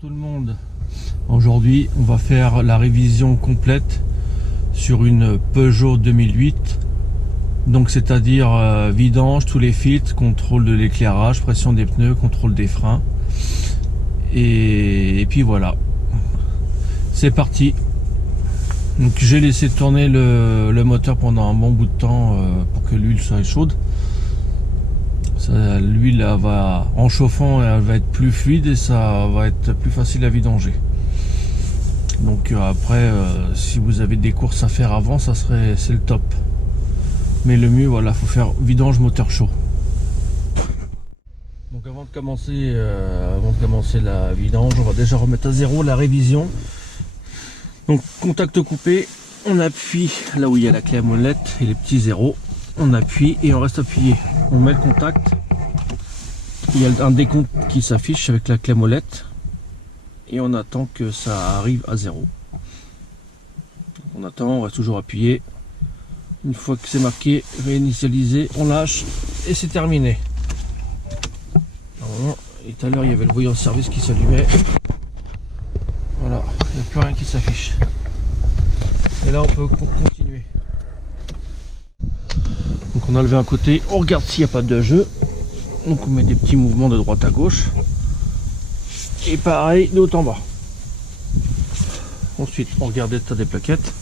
Tout le monde, aujourd'hui on va faire la révision complète sur une Peugeot 2008, donc c'est à dire vidange, tous les filtres, contrôle de l'éclairage, pression des pneus, contrôle des freins et puis voilà, c'est parti. Donc j'ai laissé tourner le moteur pendant un bon bout de temps pour que l'huile soit chaude. L'huile va, en chauffant, elle va être plus fluide et ça va être plus facile à vidanger. Donc après, si vous avez des courses à faire avant, c'est le top. Mais le mieux, voilà, faut faire vidange moteur chaud. Donc avant de commencer la vidange, on va déjà remettre à zéro la révision. Donc contact coupé, on appuie là où il y a la clé à molette et les petits zéros. On appuie et on reste appuyé. On met le contact. Il y a un décompte qui s'affiche avec la clé molette. Et on attend que ça arrive à 0. On attend, on reste toujours appuyé. Une fois que c'est marqué réinitialiser, on lâche et c'est terminé. Et tout à l'heure il y avait le voyant service qui s'allumait. Voilà, il n'y a plus rien qui s'affiche. Et là on peut continuer. Donc on a levé un côté, on regarde s'il n'y a pas de jeu. Donc on met des petits mouvements de droite à gauche. Et pareil de haut en bas. Ensuite on regarde l'état des plaquettes.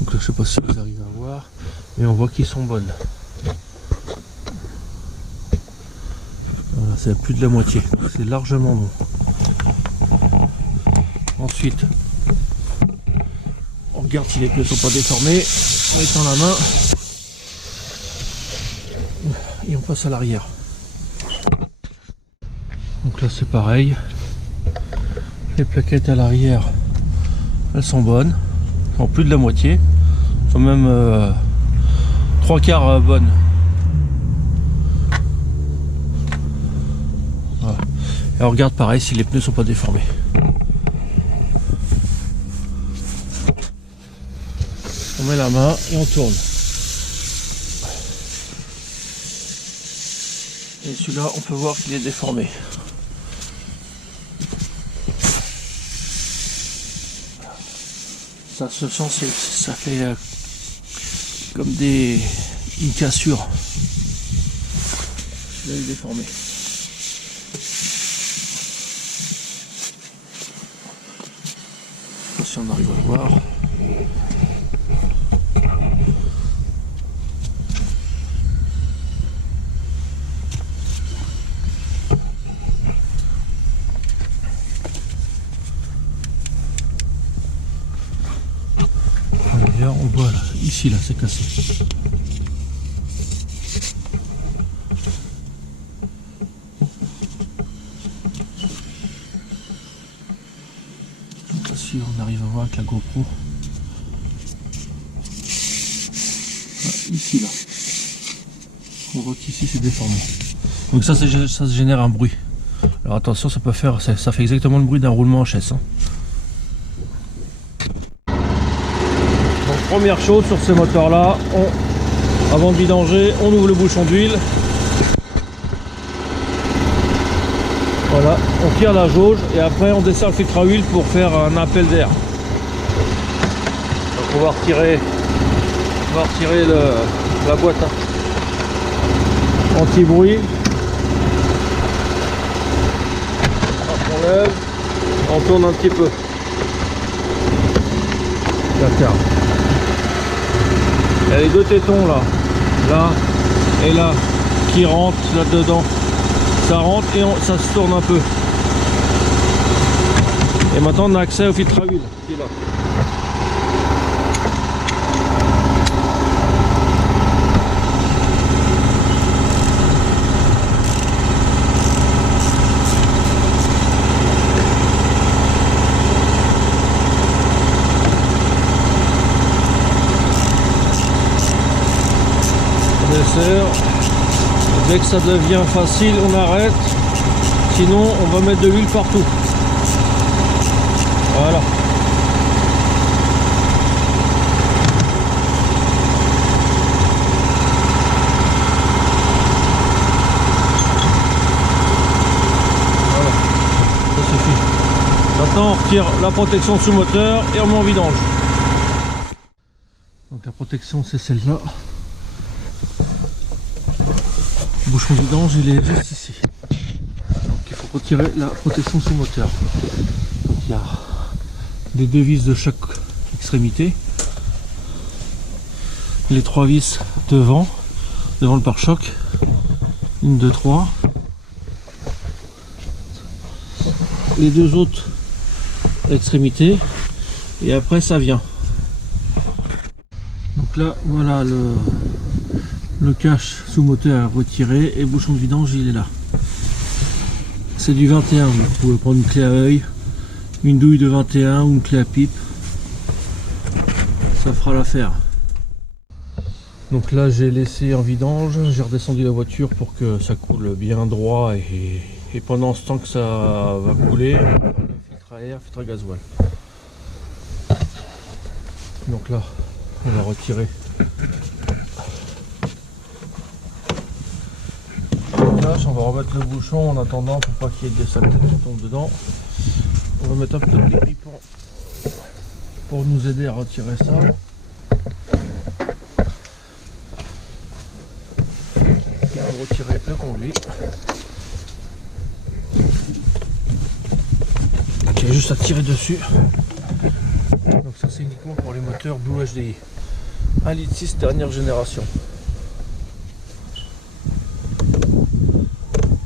Donc là je sais pas si vous arrivez à voir, mais on voit qu'ils sont bonnes. Voilà, c'est à plus de la moitié, c'est largement bon. Ensuite, on regarde si les pneus sont pas déformés, on étend la main et on passe à l'arrière. Donc là c'est pareil, les plaquettes à l'arrière, elles sont bonnes, en plus de la moitié, elles sont même 3/4 bonnes. Voilà. Et on regarde pareil si les pneus sont pas déformés. On met la main et on tourne. Et celui-là, on peut voir qu'il est déformé. Ça se sent, ça fait comme une cassure. Là, il est déformé. Si on arrive à le voir. On voit là, ici là, c'est cassé. Donc là, si on arrive à voir avec la GoPro, ah, ici là, on voit qu'ici c'est déformé. Donc ça se génère un bruit. Alors attention, ça peut faire, ça fait exactement le bruit d'un roulement en chaise. Hein. Première chose sur ces moteurs là, avant de vidanger, on ouvre le bouchon d'huile. Voilà, on tire la jauge et après on desserre le filtre à huile pour faire un appel d'air. Donc on va retirer la boîte anti-bruit. On lève, on tourne un petit peu. D'accord. Il y a les deux tétons là et là, qui rentrent là-dedans. Ça rentre et ça se tourne un peu. Et maintenant on a accès au filtre à huile qui est là. Dès que ça devient facile, on arrête. Sinon, on va mettre de l'huile partout. Voilà. retire la protection sous moteur et on met en vidange. Donc la protection c'est celle-là. Le bouchon vidange il est juste ici. Donc il faut retirer la protection sous moteur. Donc, il y a des 2 vis de chaque extrémité. Les 3 vis devant le pare-choc. 1, 2, 3. Les 2 autres extrémités. Et après ça vient. Donc là voilà le cache sous moteur retiré et le bouchon de vidange il est là. C'est du 21, vous pouvez prendre une clé à œil, une douille de 21 ou une clé à pipe, ça fera l'affaire. Donc là j'ai laissé en vidange, j'ai redescendu la voiture pour que ça coule bien droit et pendant ce temps que ça va couler, on va faire le filtre à air, filtre à gasoil. Donc là on va retirer le cache, on va remettre le bouchon en attendant pour pas qu'il y ait des saletés qui tombent dedans. On va mettre un peu de dégrippant pour nous aider à retirer ça. On va retirer le conduit. Il y a juste à tirer dessus. Donc ça c'est uniquement pour les moteurs Blue HDI. 1,6 litre dernière génération.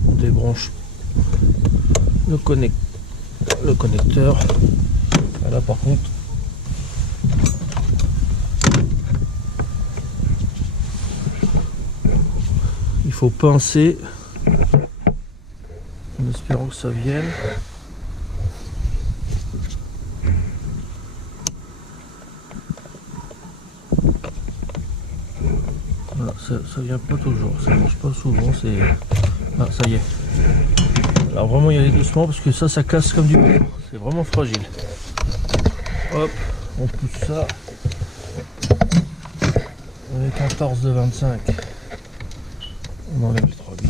On débranche le connecteur. Là par contre il faut pincer en espérant que ça vienne. Voilà, ça vient pas toujours, ça marche pas souvent, c'est... Ah, ça y est. Alors vraiment y aller doucement parce que ça casse comme du bois. C'est vraiment fragile. Hop, on pousse ça. Avec un torse de 25. On enlève les 3 vis.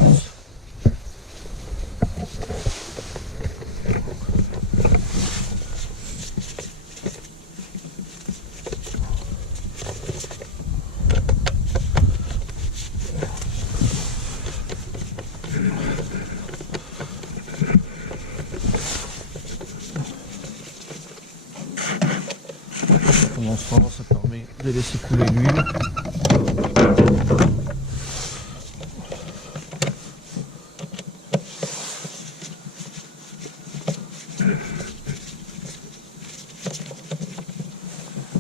Pendant ce temps, ça permet de laisser couler l'huile.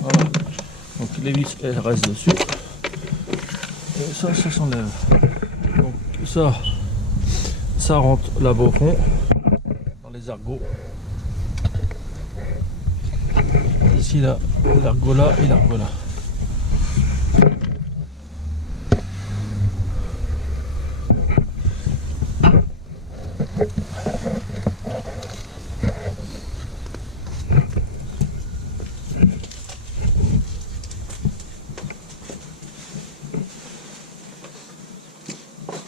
Voilà. Donc les vis elles restent dessus. Et ça s'enlève. Donc ça rentre là-bas au fond, dans les ergots. Ici là, l'ergot là et l'ergot là.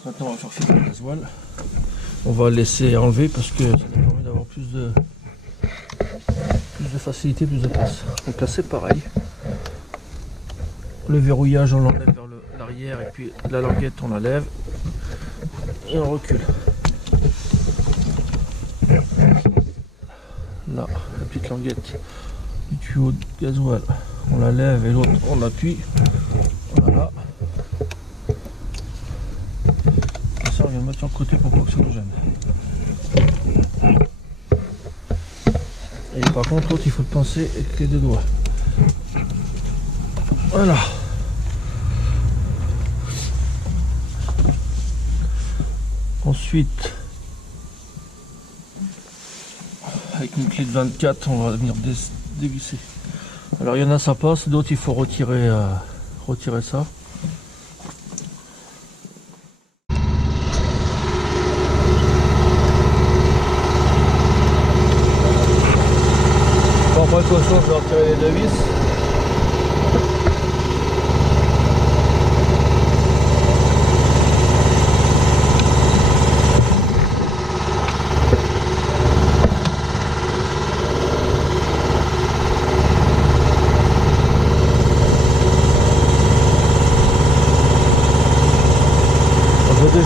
Maintenant on va faire filtrer le gasoil. On va le laisser enlever parce que ça nous permet d'avoir plus de facilité, plus de place. Donc là c'est pareil. Le verrouillage on l'enlève vers l'arrière et puis la languette on la lève et on recule. Là, la petite languette du tuyau de gasoil, on la lève et l'autre on appuie. Voilà. Et ça on vient le mettre sur le côté pour pas que ça nous gêne. Et par contre l'autre il faut le pincer avec les 2 doigts. Voilà. Ensuite, avec une clé de 24, on va venir dévisser. Alors il y en a ça passe, d'autres il faut retirer ça. Bon, après de toute façon, je vais retirer les 2 vis.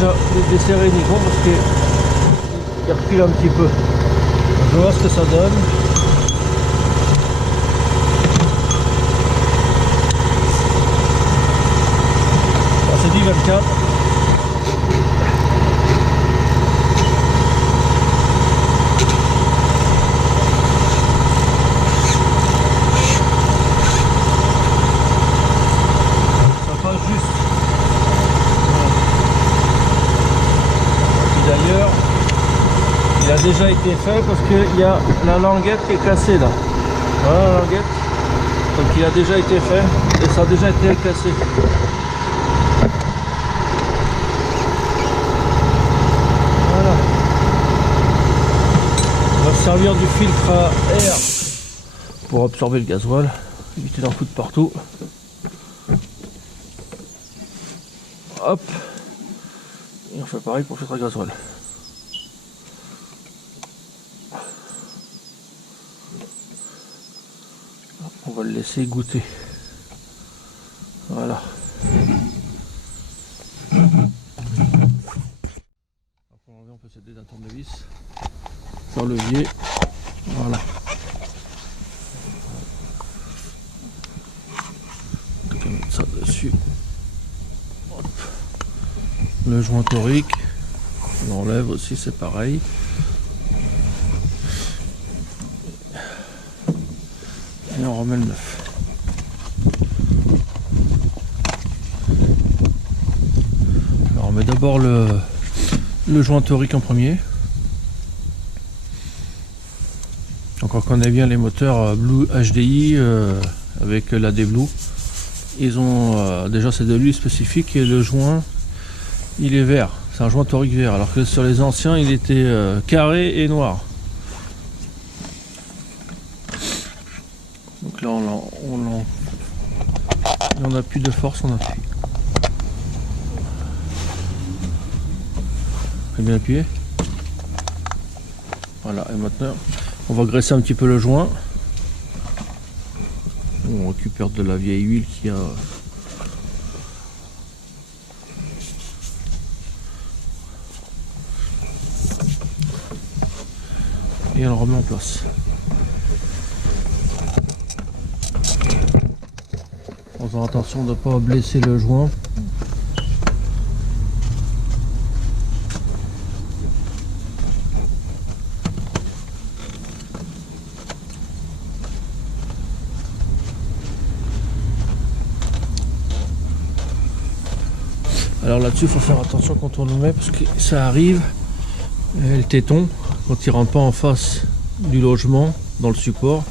déjà de desserrer le micro parce qu'il recule un petit peu. Je vais voir ce que ça donne. Alors, c'est dit 24. D'ailleurs, il a déjà été fait parce qu'il y a la languette qui est cassée là. Voilà la languette. Donc il a déjà été fait et ça a déjà été cassé. Voilà. On va se servir du filtre à air pour absorber le gasoil, éviter d'en foutre partout. Hop. Et on fait pareil pour le filtre à gasoil. On va le laisser goûter. Voilà. Pour enlever, on peut s'aider d'un tournevis. Sur le levier. Voilà. On va mettre ça dessus. Hop. Le joint torique. On enlève aussi, c'est pareil. Et on remet le neuf. Alors on met d'abord le joint torique en premier. Donc on connaît bien les moteurs Blue HDI avec l'AD Blue. Ils ont déjà c'est de l'huile spécifique et le joint il est vert. C'est un joint torique vert alors que sur les anciens il était carré et noir. Donc là on appuie de force, on appuie. Très bien appuyé. Voilà, et maintenant on va graisser un petit peu le joint. On récupère de la vieille huile qui a. Et on le remet en place. En faisant attention de ne pas blesser le joint. Alors là-dessus, il faut faire attention quand on le met parce que ça arrive, le téton, quand il rentre pas en face du logement, dans le support,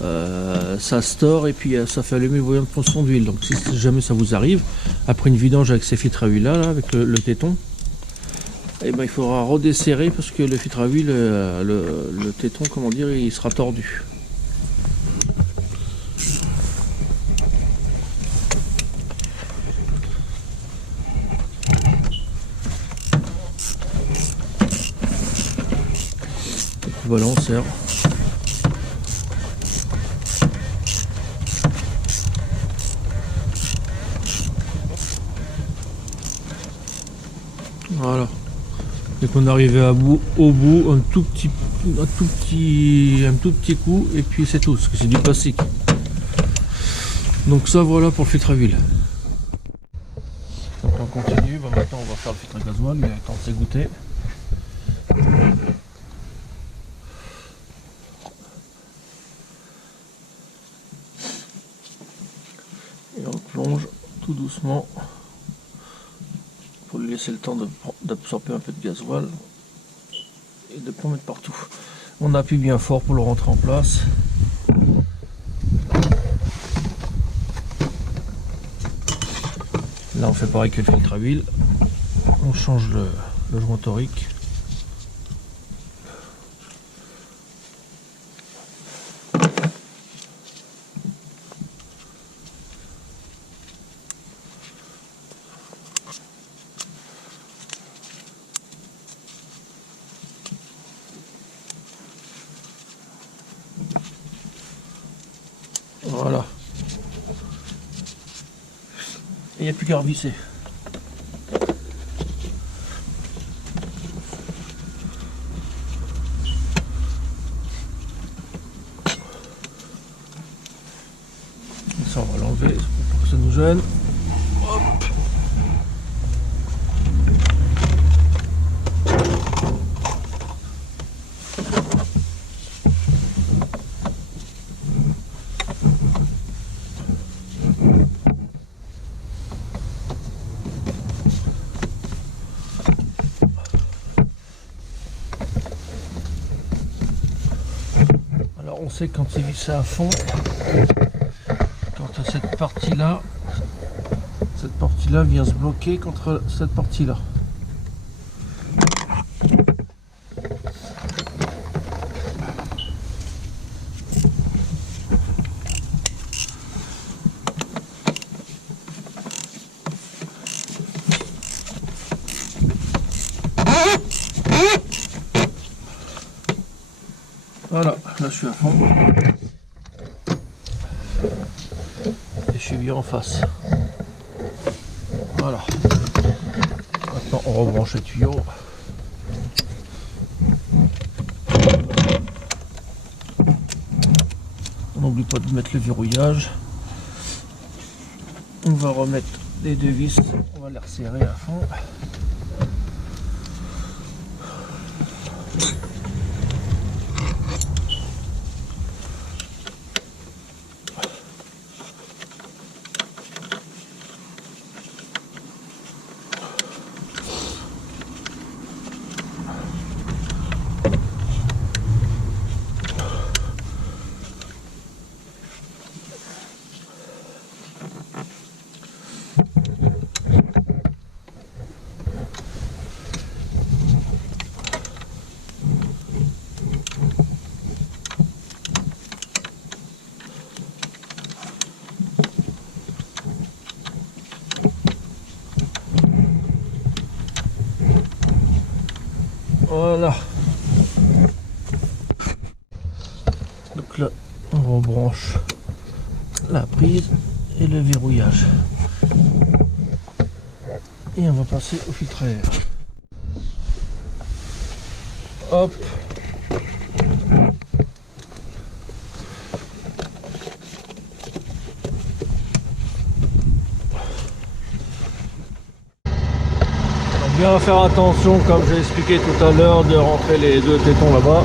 ça se tord et puis ça fait allumer le voyant de ponction d'huile. Donc si jamais ça vous arrive, après une vidange avec ces filtres à huile là, avec le téton, et ben, il faudra redesserrer parce que le filtre à huile, le téton, comment dire, il sera tordu. Voilà, on serre. Voilà. Dès qu'on est arrivé au bout, un tout petit coup, et puis c'est tout, parce que c'est du plastique. Donc ça, voilà pour le filtre à huile. Donc on continue. Bah, maintenant, on va faire le filtre à gasoil, mais quand c'est goûté. Et on plonge tout doucement pour lui laisser le temps d'absorber un peu de gasoil et de ne pas mettre partout. On appuie bien fort pour le rentrer en place. Là on fait pareil que le filtre à huile. On change le joint torique. Voilà. Il n'y a plus qu'à revisser. ça, on va l'enlever pour que ça nous gêne. Hop. Alors on sait quand c'est vissé à fond, quand cette partie-là vient se bloquer contre cette partie-là. Voilà, là je suis à fond. Et je suis bien en face. Voilà. Maintenant on rebranche les tuyaux. On n'oublie pas de mettre le verrouillage. On va remettre les deux vis, on va les resserrer à fond. Voilà. Donc là, on rebranche la prise et le verrouillage. Et on va passer au filtre à air. Hop. Bien faire attention, comme j'ai expliqué tout à l'heure, de rentrer les deux tétons là-bas.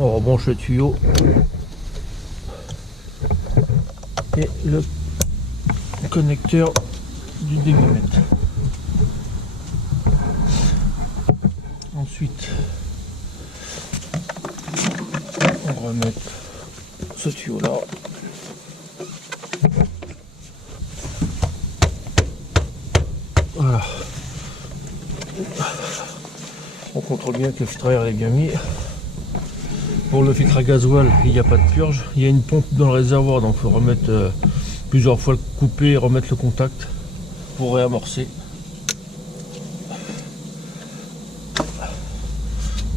On rebranche le tuyau et le connecteur du débitmètre. Ensuite, on remet ce tuyau là. Voilà. On contrôle bien que le filtre à air est bien mis. Pour le filtre à gasoil, il n'y a pas de purge. Il y a une pompe dans le réservoir, donc il faut remettre plusieurs fois le couper et remettre le contact pour réamorcer.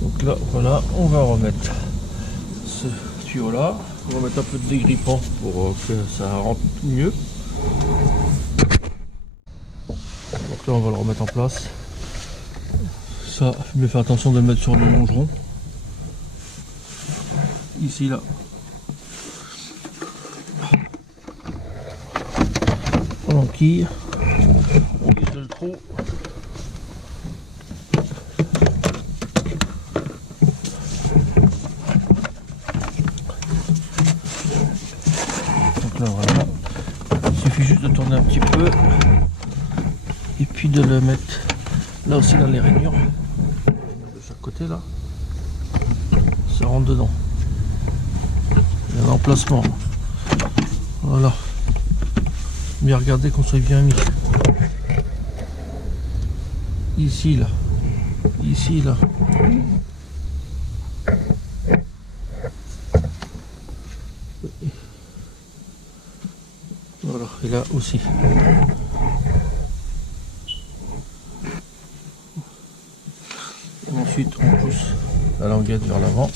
Donc là, voilà, on va remettre ce tuyau là. On va mettre un peu de dégrippant pour que ça rentre mieux. Donc là, on va le remettre en place. Ça, je vais faire attention de le mettre sur le longeron. Ici, là. On enquille, on vise le trou. puis de le mettre là aussi dans les rainures de chaque côté là. Ça rentre dedans. Il y a un emplacement. Voilà. Bien regardez qu'on soit bien mis. Ici là. Ici là. Voilà, et là aussi. Et ensuite on pousse la languette vers l'avant.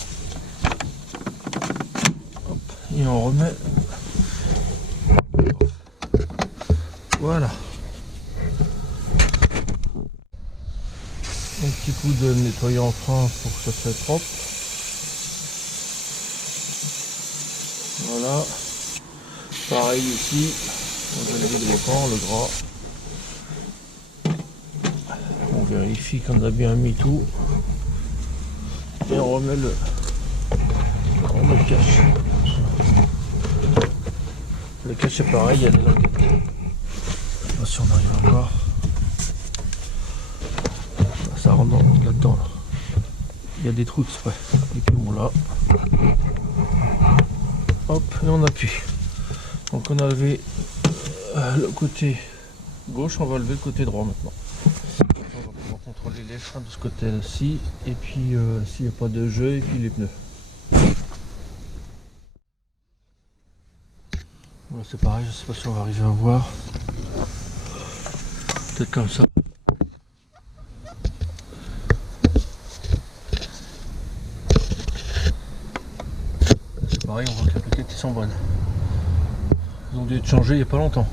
Et on remet. Voilà. Un petit coup de nettoyant frein pour que ça soit propre. Voilà. Pareil ici. On va lever le pan, le gras. On vérifie qu'on a bien mis tout. Et on remet le cache. Le cache est pareil, il y a des languettes. Je sais pas si on arrive à voir. Ça rentre là-dedans. Là. Il y a des trous exprès. Et puis bon là. Hop, et on appuie. Donc on a levé le côté gauche, on va lever le côté droit maintenant. On va pouvoir contrôler les freins de ce côté-ci. Et puis s'il n'y a pas de jeu, et puis les pneus. Voilà, c'est pareil, je sais pas si on va arriver à voir. Peut-être comme ça. C'est pareil, on voit que les plaquettes sont bonnes. Ils ont dû être changés il n'y a pas longtemps.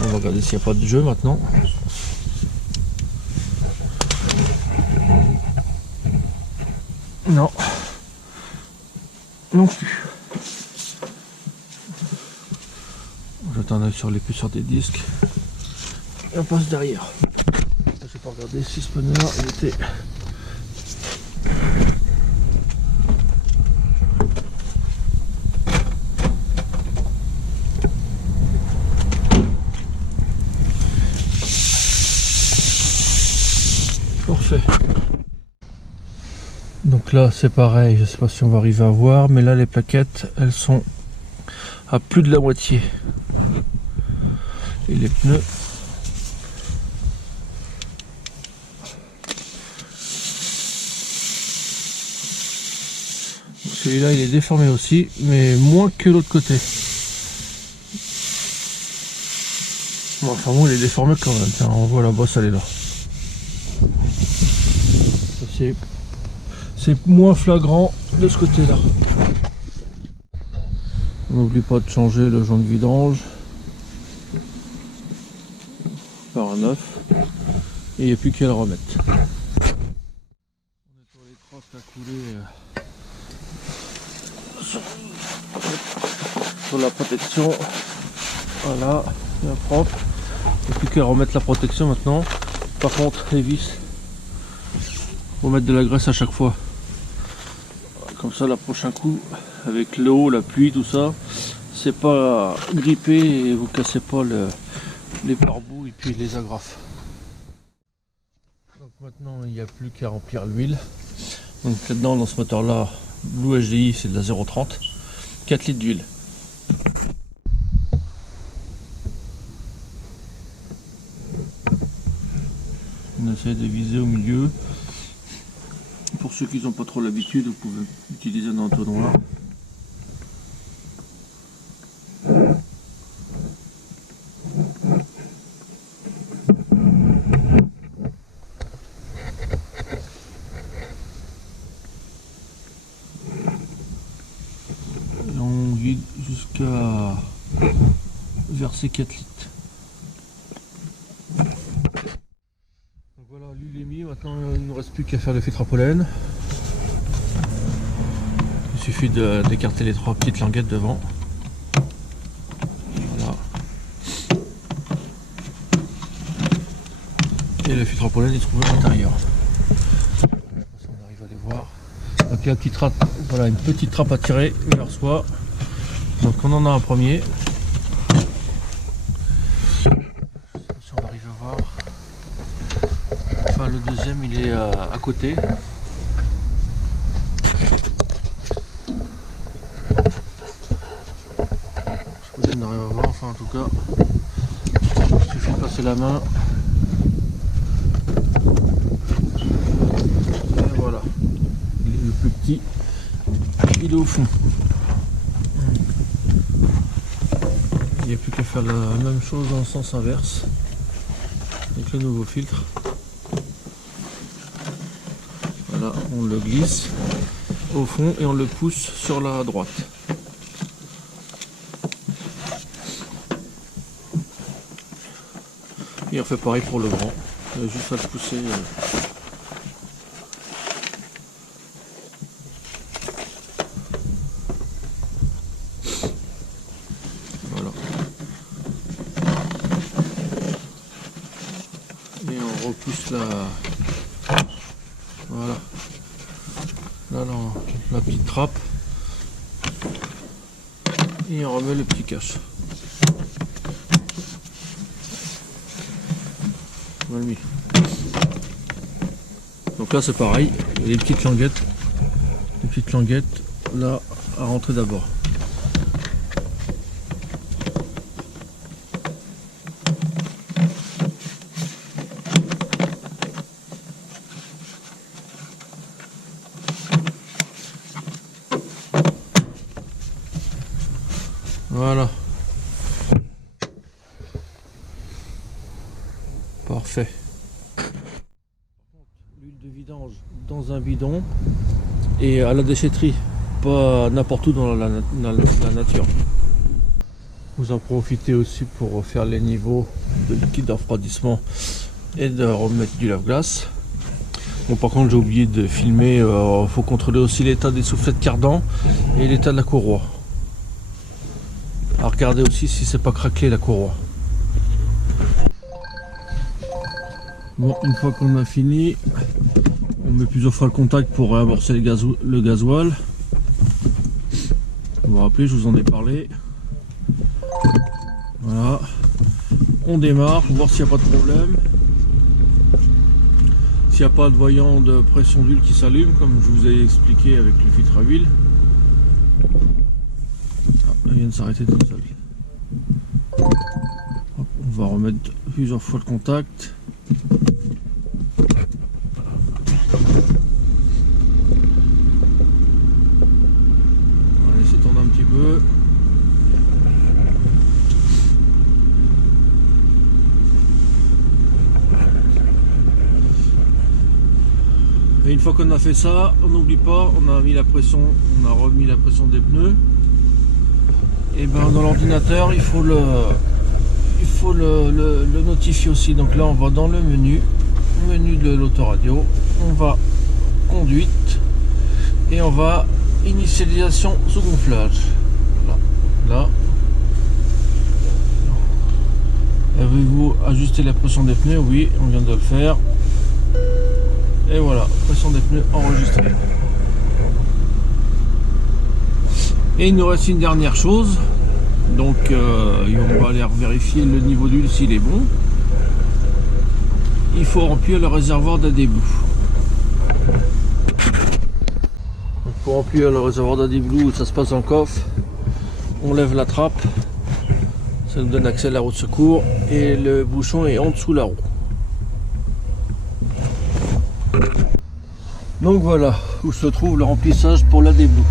On va regarder s'il n'y a pas de jeu maintenant. Non. Non plus. Jette un œil sur l'épaisseur des disques. Et on passe derrière. Je vais pas regarder si ce pneu là il était. Parfait. Donc là c'est pareil, je sais pas si on va arriver à voir, mais là les plaquettes elles sont à plus de la moitié. Et les pneus celui-là il est déformé aussi, mais moins que l'autre côté. Bon, enfin bon il est déformé quand même. Tiens, on voit la bosse elle est là. C'est moins flagrant de ce côté là. On n'oublie pas de changer le joint de vidange par un neuf et il n'y a plus qu'à le remettre. On est sur les crosses à couler sur la protection. Voilà, bien propre. Il n'y a plus qu'à remettre la protection maintenant. Par contre, les vis, faut mettre de la graisse à chaque fois. Comme ça, le prochain coup, avec l'eau, la pluie, tout ça, c'est pas grippé et vous cassez pas les pare-boues et puis les agrafes. Donc maintenant, il n'y a plus qu'à remplir l'huile. Donc là-dedans, dans ce moteur-là, Blue HDI, c'est de la 0,30, 4 litres d'huile. On essaie de viser au milieu. Pour ceux qui n'ont pas trop l'habitude, vous pouvez utiliser un entonnoir. Et on vide jusqu'à verser 4 litres. Voilà, l'huile est mise, maintenant il ne nous reste plus qu'à faire le filtre à pollen. Il suffit d'écarter les 3 petites languettes devant. Voilà. Et le filtre à pollen est trouvé à l'intérieur. On arrive à les voir. Donc il y a voilà, une petite trappe à tirer vers soi. Donc on en a un premier. voir. Enfin, le deuxième, il est à côté. Je sais pas si on arrive à voir, enfin en tout cas, il suffit de passer la main. Et voilà, le plus petit, il est au fond. Il n'y a plus qu'à faire la même chose dans le sens inverse avec le nouveau filtre. Voilà, on le glisse au fond et on le pousse sur la droite. Et on fait pareil pour le grand. Il y a juste à le pousser. Voilà. Et on repousse la... Voilà. Là, la petite trappe. Et on remet le petit cache. Mal mis. Donc là c'est pareil, il y a les petites languettes là à rentrer d'abord. Voilà. Parfait. L'huile de vidange dans un bidon et à la déchetterie, pas n'importe où dans la nature. Vous en profitez aussi pour faire les niveaux de liquide de refroidissement et de remettre du lave-glace. Bon, par contre j'ai oublié de filmer, il faut contrôler aussi l'état des soufflettes cardans et l'état de la courroie. À regarder aussi si c'est pas craquelé la courroie. Bon, une fois qu'on a fini, on met plusieurs fois le contact pour réamorcer le gasoil. Vous vous rappelez, je vous en ai parlé. Voilà. On démarre pour voir s'il n'y a pas de problème. S'il n'y a pas de voyant de pression d'huile qui s'allume, comme je vous ai expliqué avec le filtre à huile. Ah, il vient de s'arrêter tout seul. Hop, on va remettre plusieurs fois le contact. On va laisser tourner un petit peu. Et une fois qu'on a fait ça, on n'oublie pas, on a mis la pression, on a remis la pression des pneus. Et ben dans l'ordinateur, il faut le notifier aussi. Donc là, on va dans le menu de l'autoradio, on va conduite et on va initialisation sous gonflage. Là. Avez-vous ajusté la pression des pneus? Oui, on vient de le faire. Et voilà, pression des pneus enregistrée. Et il nous reste une dernière chose. Donc on va aller vérifier le niveau d'huile s'il est bon. Il faut remplir le réservoir d'AdBlue. Pour remplir le réservoir d'AdBlue, ça se passe dans le coffre. On lève la trappe. Ça nous donne accès à la roue de secours. Et le bouchon est en dessous de la roue. Donc voilà où se trouve le remplissage pour l'AdBlue.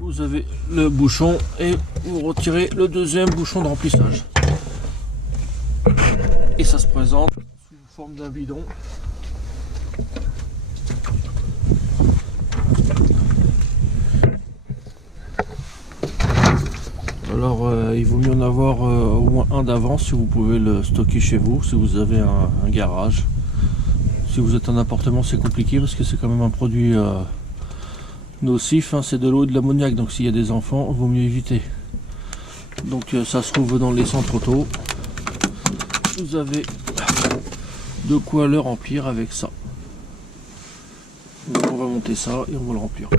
Vous avez le bouchon et vous retirez le deuxième bouchon de remplissage. Et ça se présente sous forme d'un bidon. Alors il vaut mieux en avoir au moins un d'avance si vous pouvez le stocker chez vous, si vous avez un garage. Si vous êtes en appartement, c'est compliqué parce que c'est quand même un produit nocif, hein, c'est de l'eau et de l'ammoniac, donc s'il y a des enfants, il vaut mieux éviter. Donc ça se trouve dans les centres auto. Vous avez de quoi le remplir avec ça. Donc on va monter ça et on va le remplir.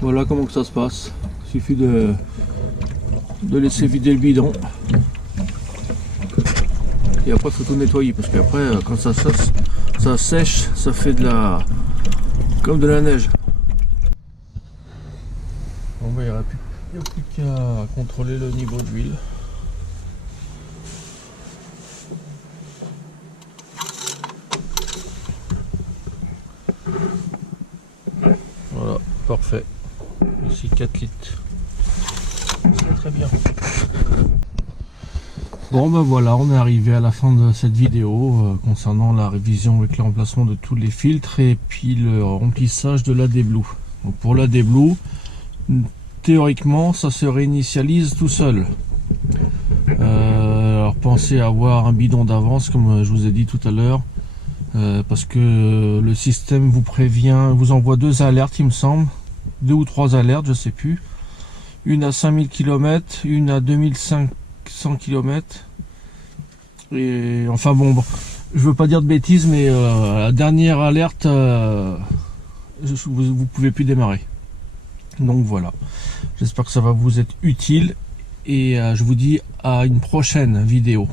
Voilà comment que ça se passe. Il suffit de laisser vider le bidon. et après il faut tout nettoyer parce qu'après quand ça sèche, ça fait comme de la neige. Bon bah, il n'y a plus qu'à contrôler le niveau d'huile. Voilà, parfait. Ici 4 litres. C'est très bien. Bon ben voilà, on est arrivé à la fin de cette vidéo concernant la révision avec le remplacement de tous les filtres et puis le remplissage de l'AD-Blue. Donc pour l'AD-Blue, théoriquement ça se réinitialise tout seul. Alors pensez à avoir un bidon d'avance comme je vous ai dit tout à l'heure, parce que le système vous prévient, vous envoie 2 alertes il me semble, 2 ou 3 alertes, je sais plus. Une à 5000 km, une à 2500 km. Et enfin bon, je veux pas dire de bêtises, mais la dernière alerte, vous pouvez plus démarrer. Donc voilà, j'espère que ça va vous être utile et je vous dis à une prochaine vidéo.